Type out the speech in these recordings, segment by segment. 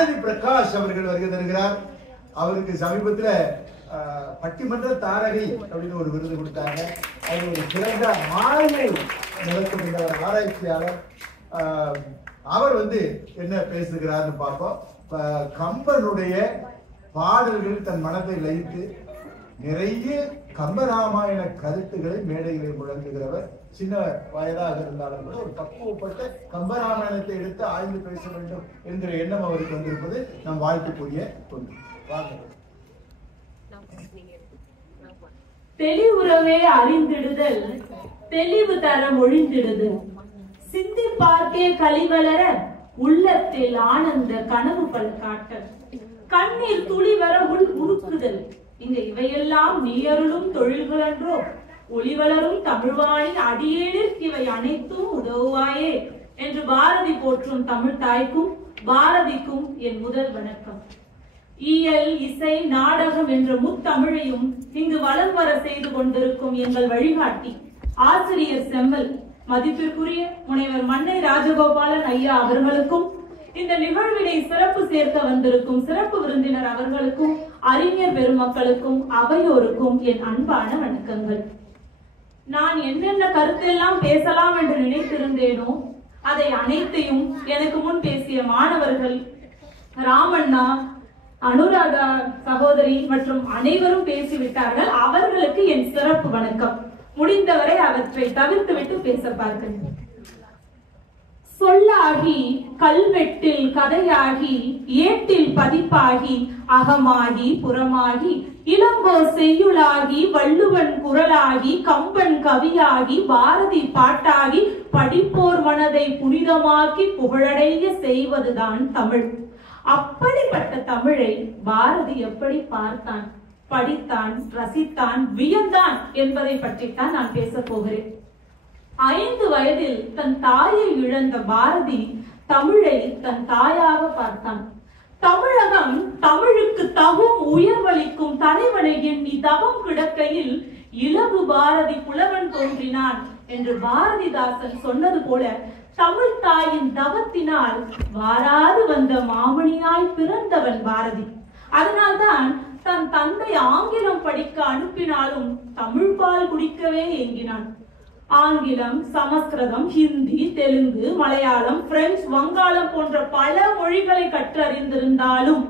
வானதி பிரகாஷ் அவர்கள் வருகை தருகிறார். அவருக்கு சமீபத்தில் பட்டிமன்ற தாரகை அப்படின்னு ஒரு விருது கொடுத்தாங்க. அவர் ஒரு சிறந்த ஆய்வு நடத்துகின்ற ஆராய்ச்சியாளர். அவர் என்ன பேசுகிறார்னு பார்ப்போம். கம்பனுடைய பாடல்கள் தன் மனதை லயித்து நிறைய கம்பராமாயண கருத்துக்களை மேடைகளை முழங்குகிறவர். சின்ன வயதாக இருந்தாலும் கூட ஒரு பக்குவப்பட்ட கம்பராமாயணத்தை எடுத்து ஆய்ந்து பேச வேண்டும் என்கிற எண்ணம் அவருக்கு வந்திருப்பது நம் வாழ்க்கைக்குரிய ஒன்று. தெளிவுறவே அறிந்திடுதல் தெளிவு தர மொழிந்திடுதல் சிந்திப்பார்க்கே கலிவளர உள்ளத்தில் ஆனந்த கனவு பல் காட்டல் கண்ணீர் துளி வர உள் உருக்குதல் இங்க இவையெல்லாம் நீயருளும் தொழில்கள் என்றோ ஒளிவளரும் தமிழ்வாணின் அடியேனில் இவை அனைத்தும் உதவுவாயே என்று பாரதி போற்றும் தமிழ் தாய்க்கும் பாரதிக்கும் என் முதல் வணக்கம். இயல், இசை, நாடகம் என்ற முத்தமிழையும் இங்கு வலம் வர செய்து கொண்டிருக்கும் எங்கள் வழிகாட்டி ஆசிரியர் செம்மல் மதிப்பிற்குரிய முனைவர் மன்னை ராஜகோபாலன் ஐயா அவர்களுக்கும் இந்த நிகழ்வினை சிறப்பு சேர்க்க வந்திருக்கும் சிறப்பு விருந்தினர் அவர்களுக்கும் அறிஞர் பெருமக்களுக்கும் அவையோருக்கும் என் அன்பான வணக்கங்கள். நான் என்னென்ன கருத்தெல்லாம் பேசலாம் என்று நினைத்திருந்தேனோ அதை அனைத்தையும் எனக்கு முன் பேசிய மாணவர்கள் ராமண்ணா, அனுராதா சகோதரி மற்றும் அனைவரும் பேசிவிட்டார்கள். அவர்களுக்கு என் சிறப்பு வணக்கம். முடிந்தவரை அவற்றை தவிர்த்துவிட்டு பேச பார்க்கிறேன். சொல்லாகி கல்வெட்டில் கதையாகி ஏட்டில் பதிப்பாகி அகமாகி புறமாகி இளங்கோ செய்யுளாகி வள்ளுவன் குரலாகி கம்பன் கவியாகி பாரதி பாட்டாகி படிப்போர் மனதை புனிதமாக்கி புகழடைய செய்வதுதான் தமிழ். அப்படிப்பட்ட தமிழை பாரதி எப்படி பார்த்தான், படித்தான், ரசித்தான், வியந்தான் என்பதை பற்றித்தான் நான் பேச போகிறேன். 5 வயதில் தன் தாயை இழந்த பாரதி தமிழை தன் தாயாக பார்த்தான். தமிழகம் தமிழுக்கு தகும் உயர்வளிக்கும் தலைவனை எண்ணி தவம் கிடக்கையில் இலகு பாரதி புலவன் தோன்றினான் என்று பாரதிதாசன் சொன்னது போல தமிழ் தாயின் தவத்தினால் வாராது வந்த மாமணியாய் பிறந்தவன் பாரதி. அதனால்தான் தன் தந்தை ஆங்கிலம் படிக்க அனுப்பினாலும் தமிழ் பால் குடிக்கவே ஏங்கினான். ஆங்கிலம், சமஸ்கிருதம், ஹிந்தி, தெலுங்கு, மலையாளம், பிரெஞ்சு, வங்காளம் போன்ற பல மொழிகளை கற்றறிந்திருந்தாலும்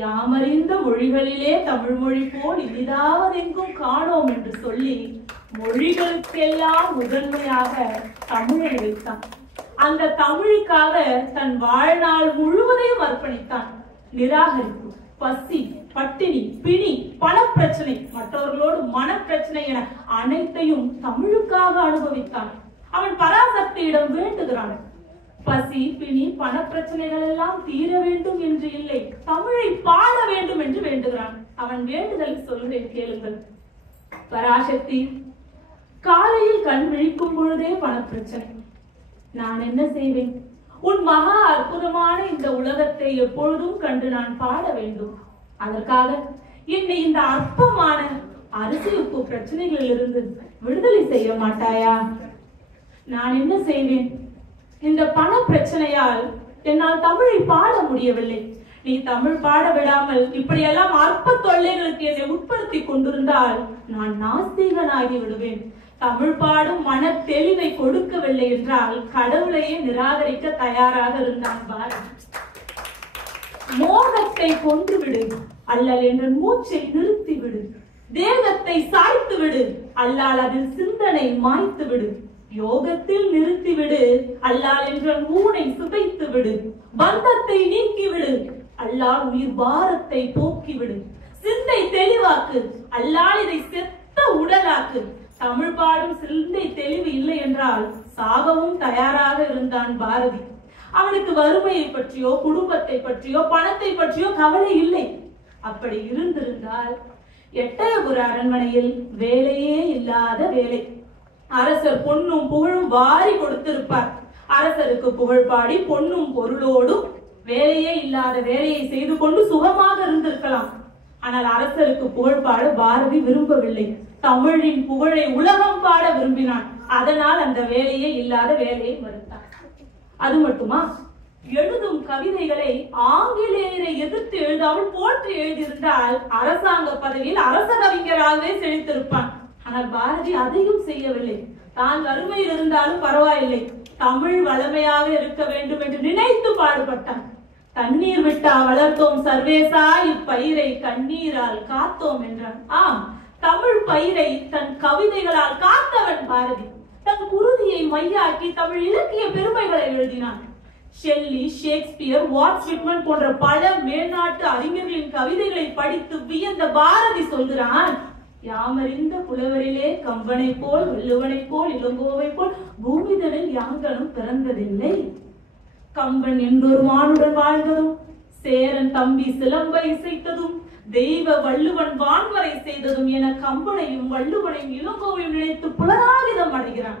யாமறிந்த மொழிகளிலே தமிழ் மொழி போல் இனிதாவது எங்கும் காணோம் என்று சொல்லி மொழிகளுக்கெல்லாம் முதன்மையாக தமிழை வைத்தான். அந்த தமிழுக்காக தன் வாழ்நாள் முழுவதையும் அர்ப்பணித்தான். நிராகரிப்பு, பசி, பட்டினி, பிணி, பணப்பிரச்சனை, மற்றவர்களோடு மனப்பிரச்சனை என அனைத்தையும் தமிழுக்காக அனுபவித்தான். அவன் பராசக்தியிடம் வேண்டுகிறான். பசி, பிணி, பணப்பிரச்சனைகள் எல்லாம் தீர வேண்டும் என்று இல்லை, தமிழை பாட வேண்டும் என்று வேண்டுகிறான். அவன் வேண்டுதல் சொல்கிறேன் கேளுங்கள். பராசக்தி, காலையில் கண் விழிக்கும் பொழுதே பணப்பிரச்சனை, நான் என்ன செய்வேன்? உன் மகா அற்புதமான இந்த உலகத்தை எப்பொழுதும் கண்டு நான் பாட வேண்டும். அதற்காக என்னை இந்த அற்பமான அரிசி உப்பு பிரச்சனைகளில் இருந்து விடுதலை செய்ய மாட்டாயா? நான் என்ன செய்வேன்? இந்த பண பிரச்சனையால் என்னால் தமிழை பாட முடியவில்லை. நீ தமிழ் பாட விடாமல் இப்படியெல்லாம் அற்ப தொல்லைகளுக்கு என்னை உட்படுத்தி கொண்டிருந்தால் நான் நாஸ்திகனாகி விடுவேன். தமிழ் பாடும் மன தெளிவை கொடுக்கவில்லை என்றால் கடவுளையே நிராகரிக்க தயாராக இருந்தான் பாரதி. மோகத்தை கொன்று விடு, அல்லல் என்ற மூச்சை நிறுத்தி விடு. தேகத்தை சாய்த்து விடு, அல்லால் அதில் சிந்தனை மாய்த்து விடு. யோகத்தில் நிறுத்தி விடு, அல்லால் என்ற ஊனை சுவைத்து விடு. பந்தத்தை நீக்கி விடு, அல்லால் உயிர் பாரத்தை போக்கி விடு. சிந்தை தெளிவாக்கு, அல்லால் இதை செத்த உடலாக்கு. தமிழ் பாடும் சிந்தை தெளிவு இல்லை என்றால் சாகவும் தயாராக இருந்தான் பாரதி. அவனுக்கு வறுமையை பற்றியோ குடும்பத்தை பற்றியோ பணத்தை பற்றியோ கவலை இல்லை. அப்படி இருந்திருந்தால் எட்டயபுர அரண்மனையில் வேலையே இல்லாத வேலை, அரசர் பொன்னும் புகழும் வாரி கொடுத்திருப்பார். அரசருக்கு புகழ் பாடி பொன்னும் பொருளோடும் வேலையே இல்லாத வேலையை செய்து கொண்டு சுகமாக இருந்திருக்கலாம். ஆனால் அரசருக்கு புகழ் பாட பாரதி விரும்பவில்லை. தமிழின் புகழை உலகம் பாட விரும்பினான். அதனால் அந்த வேலையே இல்லாத வேலையை மறுத்தான். அது மட்டுமா, எழுதும் கவிதைகளை ஆங்கிலேயரை எதிர்த்து எழுதாமல் போற்றி எழுதியிருந்தால் அரசாங்க பதவியில் அரச கவிஞராகவே செழித்திருப்பான். ஆனால் பாரதி அதையும் செய்யவில்லை. தான் வறுமையில் இருந்தாலும் பரவாயில்லை, தமிழ் வளமையாக இருக்க வேண்டும் என்று நினைத்து பாடுபட்டான். தண்ணீர் விட்டா வளர்த்தோம் சர்வேசா, இப்பயிரை கண்ணீரால் காத்தோம் என்றான். ஆம், தமிழ் பயிரை தன் கவிதைகளால் காத்தவன் பாரதி. தன் குருதியை மையாக்கி தமிழ் இலக்கிய பெருமைகளை எழுதினான். ஷெல்லி, ஷேக்ஸ்பியர், வாட்ஸ் விட்மன் போன்ற பல மேல்நாட்டு அறிஞர்களின் கவிதைகளை படித்து வியந்த பாரதி சொல்கிறான், யாமறிந்த புலவரிலே கம்பனை போல், வள்ளுவனை போல், இளங்கோவை போல் பூமிதனில் யாங்கனும் பிறந்ததில்லை. கம்பன் என்றொரு மானுடன் வாழ்ந்ததும், சேரன் தம்பி சிலம்பை இசைத்ததும், தெய்வ வள்ளுவன் வான்வரை செய்ததும் என கம்பனையும் வள்ளுவனையும் இளங்கோவையும் நினைத்து புலராகிதம் அடைகிறான்.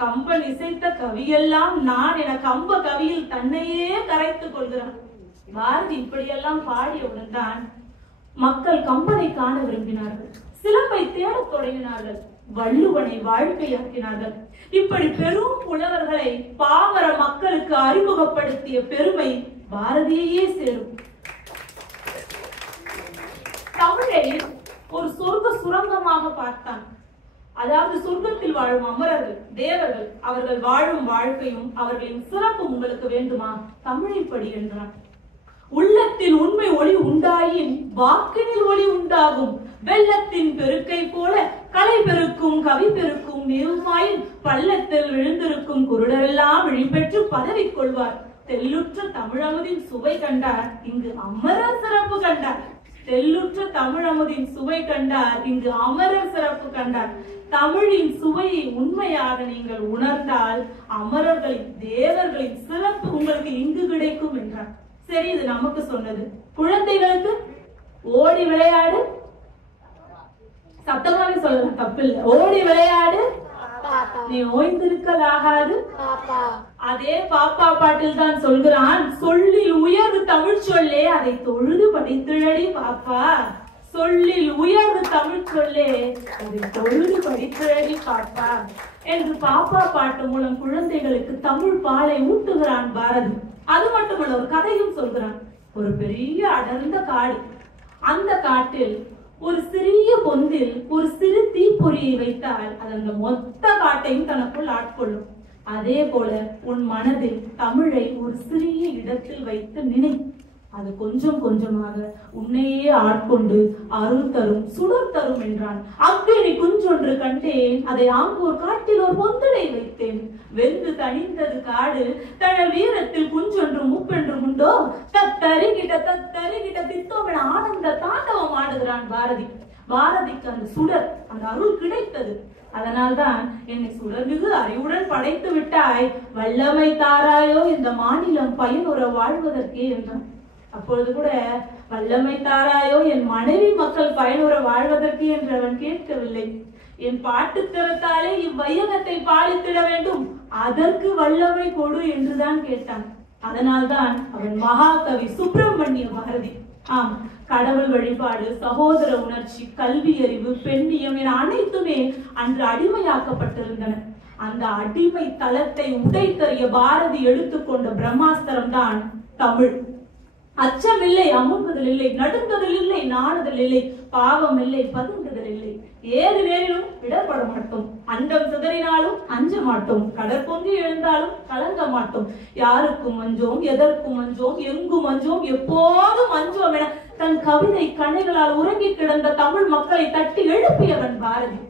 கம்பன் இசைத்த கவியெல்லாம் நான் என கம்ப கவியில் தன்னையே கரைத்துக் கொள்கிறான். பாரதி இப்படியெல்லாம் பாடியவுடன் தான் மக்கள் கம்பனை காண விரும்பினார்கள், சிலம்பை தேடத் தொடங்கினார்கள், வள்ளுவனை வாழ்க்கையாக்கினார்கள். இப்படி பெரும் புலவர்களை பாமர மக்களுக்கு அறிமுகப்படுத்திய பெருமை பாரதியையே சேரும். தமிழை ஒரு சொர்க்க சுரங்கமாக பார்த்தான். அதாவது சொர்க்கத்தில் வாழும் அமரர்கள், தேவர்கள், அவர்கள் வாழும் வாழ்க்கையும் அவர்களின் சிறப்பும் உங்களுக்கு வேண்டுமா? தமிழை படி என்றான். உள்ளத்தில் உண்மை ஒளி உண்டாயின் வாக்கினில் ஒளி உண்டாகும். வெள்ளத்தின் பெருக்கை போல கலை பெருக்கும் கவி பெருக்கும் மேவுமாயின் பள்ளத்தில் விழுந்திருக்கும் குருடரெல்லாம் விழிபெற்று பதவி கொள்வார். தெல்லுற்ற தமிழமுதின் சுவை கண்டார், இங்கு அமரர் சிறப்பு கண்டார். தெல்லுற்ற தமிழமுதின் சுவை கண்டார், இங்கு அமரர் சிறப்பு கண்டார். தமிழின் சுவையை உண்மையாக நீங்கள் உணர்ந்தால் அமரர்களின், தேவர்களின் சிறப்பு உங்களுக்கு இங்கு கிடைக்கும் என்றார். சரி, இது நமக்கு சொன்னது. குழந்தைகளுக்கு ஓடி விளையாடு, சத்தமாவே சொல்லலாம், தப்பு இல்லை. ஓடி விளையாடு, நீ ஓய்ந்திருக்கலாகாது. அதே பாப்பா பாட்டில் தான் சொல்கிறான், சொல்லில் உயர்வு தமிழ் சொல்லே அதை தொழுது படித்திழடி பாப்பா. சொல்லில் உயர்வு தமிழ் சொல்லே அதை தொழுது படித்திழடி பாப்பா என்று பாப்பா பாட்டு மூலம் குழந்தைகளுக்கு தமிழ் பாலை ஊட்டுகிறான் பாரதி. அது மட்டுமல்ல, ஒரு கதையும் சொல்கிறான். ஒரு பெரிய அடர்ந்த காடு, அந்த காட்டில் ஒரு சிறிய பொந்தில் ஒரு சிறு தீப்பொறியை வைத்தால் அது அந்த மொத்த காட்டையும் தனக்குள் ஆட்கொள்ளும். அதே போல உன் மனதில் தமிழை ஒரு சிறிய இடத்தில் வைத்து நினை. அது கொஞ்சம் கொஞ்சமாக உன்னையே ஆட்கொண்டு அருள் தரும், சுடர் தரும் என்றான். அக்கினி குஞ்சொன்று கண்டேன், அதை ஆங்கூர் காட்டில் ஒரு பொந்தலை வைத்தேன். வெந்து தணிந்தது காடு, தழல் வீரத்தில் குஞ்சொன்று மூப்பென்று உண்டோ. தத்தருகிட்ட தித்தோம் என ஆனந்த தாண்டவம் ஆடுகிறான் பாரதி. பாரதிக்கு அந்த சுடர், அந்த அருள் கிடைத்தது. அதனால்தான் என்னை சுடர்மிகு அறிவுடன் படைத்து விட்டாய், வல்லமை தாராயோ இந்த மாநிலம் பயனுற வாழ்வதற்கே என்றான். அப்பொழுது கூட வல்லமை தாராயோ என் மனைவி மக்கள் பயனுற வாழ்வதற்கு என்று அவன் கேட்கவில்லை. என் பாட்டு திறத்தாலே இவ்வையகத்தை பாலித்திட வேண்டும், அதற்கு வல்லமை கொடு என்றுதான் கேட்டான். அதனால்தான் அவன் மகாகவி சுப்பிரமணிய பாரதி. ஆம், கடவுள் வழிபாடு, சகோதர உணர்ச்சி, கல்வி அறிவு, பெண்ணியம் என அனைத்துமே அன்று அடிமையாக்கப்பட்டிருந்தன. அந்த அடிமை தளத்தை உடைத்தறிய பாரதி எடுத்துக்கொண்ட பிரம்மாஸ்திரம் தான் தமிழ். அச்சமில்லை, அமுங்குதல் இல்லை, நடுங்குதல் இல்லை, நாடுதல் இல்லை, பாவம் இல்லை, பதுங்குதல் இல்லை. ஏது நேரிலும் இடர்பட மாட்டோம், அண்டம் சிதறினாலும் அஞ்ச மாட்டோம், கடற்பொங்கி எழுந்தாலும் கலங்க மாட்டோம், யாருக்கும் அஞ்சோம், எதற்கும் அஞ்சோம், எங்கும் அஞ்சோம், எப்போதும் அஞ்சோம் என தன் கவிதை கணைகளால் உறங்கி கிடந்த தமிழ் மக்களை தட்டி எழுப்பியவன் பாரதி.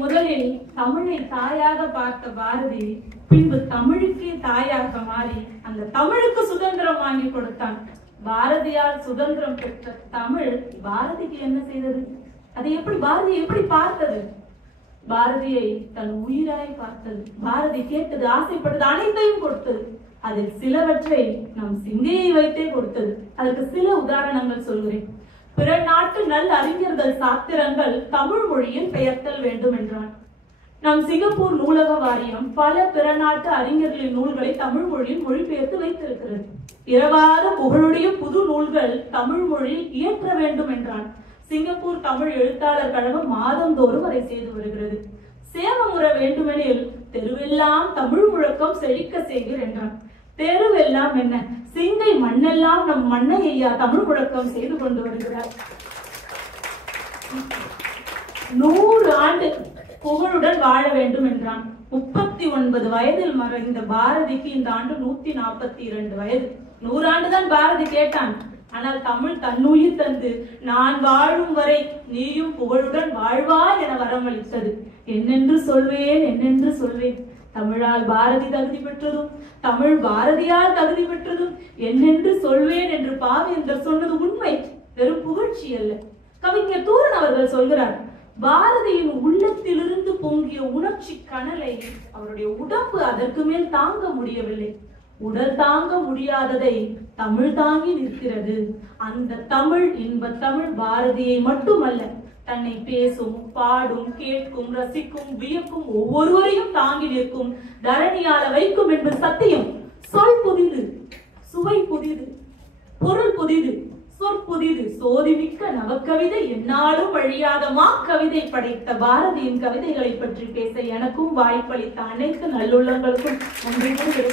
முதலில் தமிழை தாயாக பார்த்த பாரதி பின்பு தமிழுக்கே தாயாக மாறி அந்த தமிழுக்கு சுதந்திரம் வாங்கி கொடுத்தான். பாரதியால் சுதந்திரம் பெற்ற தமிழ் பாரதிக்கு என்ன செய்தது? அதை பாரதியை எப்படி பார்த்தது? பாரதியை தன் உயிராய் பார்த்தது. பாரதி கேட்டது, ஆசைப்பட்டது அனைத்தையும் கொடுத்தது. அதில் சிலவற்றை நம் சிந்தையை வைத்தே கொடுத்தது. அதற்கு சில உதாரணங்கள் சொல்கிறேன். பிற நாட்டு நல் அறிஞர்கள் சாத்திரங்கள் தமிழ் மொழியில் பெயர்த்தல் வேண்டும் என்றான். நம் சிங்கப்பூர் நூலக வாரியம் பல பிற நாட்டு அறிஞர்களின் நூல்களை தமிழ் மொழியில் மொழிபெயர்த்து வைத்திருக்கிறது. இரவாத புகழுடைய புது நூல்கள் தமிழ் மொழியில் இயற்ற வேண்டும் என்றான். சிங்கப்பூர் தமிழ் எழுத்தாளர் கழகம் மாதந்தோறும் அதை செய்து வருகிறது. சேமமுற வேண்டுமெனில் தெருவெல்லாம் தமிழ் முழக்கம் செழிக்க செய்வீர் என்றான். தெருவெல்லாம் என்ன, சிங்கை மண்ணெல்லாம் நம் மண்ணை ஐயா தமிழ் முழக்கம் செய்து கொண்டு வருகிறார். 100 ஆண்டு புகழுடன் வாழ வேண்டும் என்றான். 39 வயதில் மறைந்த பாரதிக்கு இந்த ஆண்டு 142 வயது. 100 ஆண்டுதான் பாரதி கேட்டான். ஆனால் தமிழ் தன்னுயிர் தந்து நான் வாழும் வரை நீயும் புகழுடன் வாழ்வா என வரமளித்தது. என்னென்று சொல்வேன், என்னென்று சொல்வேன். தமிழால் பாரதி தகுதி பெற்றதும் தமிழ் பாரதியால் தகுதி பெற்றதும் என்னென்று சொல்வேன் என்று பாவேந்தர் சொன்னது உண்மை, வெறும் புகழ்ச்சி அல்ல. கவிஞர் தூரன் அவர்கள் சொல்கிறார், பாரதியின் உள்ளத்திலிருந்து பொங்கிய உணர்ச்சி கனலை அவருடைய உடம்பு அதற்கு மேல் தாங்க முடியவில்லை. உடல் தாங்க முடியாததை தமிழ் தாங்கி நிற்கிறது. அந்த தமிழ் இன்ப தமிழ் பாரதியை மட்டுமல்ல, தன்னை பேசும், பாடும், கேட்கும், ரசிக்கும், வியக்கும் ஒவ்வொருவரையும் தாங்கி நிற்கும், தரணியால வைக்கும் என்பது சத்தியம். சொல் புதிது, சுவை புதிது, பொருள் புதிது, சொற்புதிது, சோதிமிக்க நவக்கவிதை, என்னாலும் அழியாத கவிதை படைத்த பாரதியின் கவிதைகளை பற்றி பேச எனக்கும் வாய்ப்பளித்த அனைத்து நல்லுள்ளங்களுக்கும் நன்றிகள்.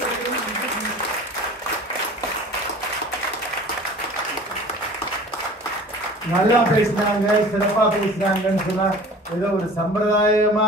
நல்லா பேசினாங்க, சிறப்பா பேசினாங்கன்னு சொன்னா ஏதோ ஒரு சம்பிரதாயமா